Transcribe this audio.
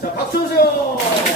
자, 박수 주세요.